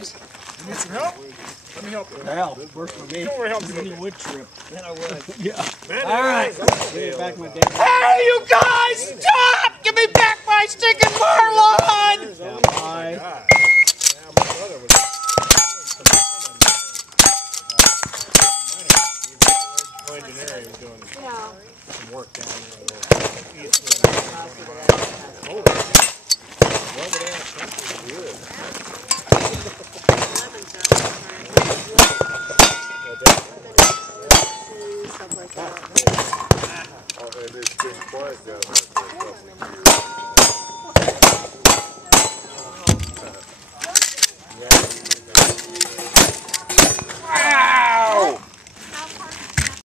guys. You need some help? Let me help you. Well, works for me. Don't worry, help you. Any wood trip. Then I would. Yeah. Man, All right. guys, Get back my day. Hey, you guys! Stop! Give me back my stinking marlin! Now, bye. God. Yeah, my brother was engineering. He was doing some work down there. And it's been quiet down there for a couple of years.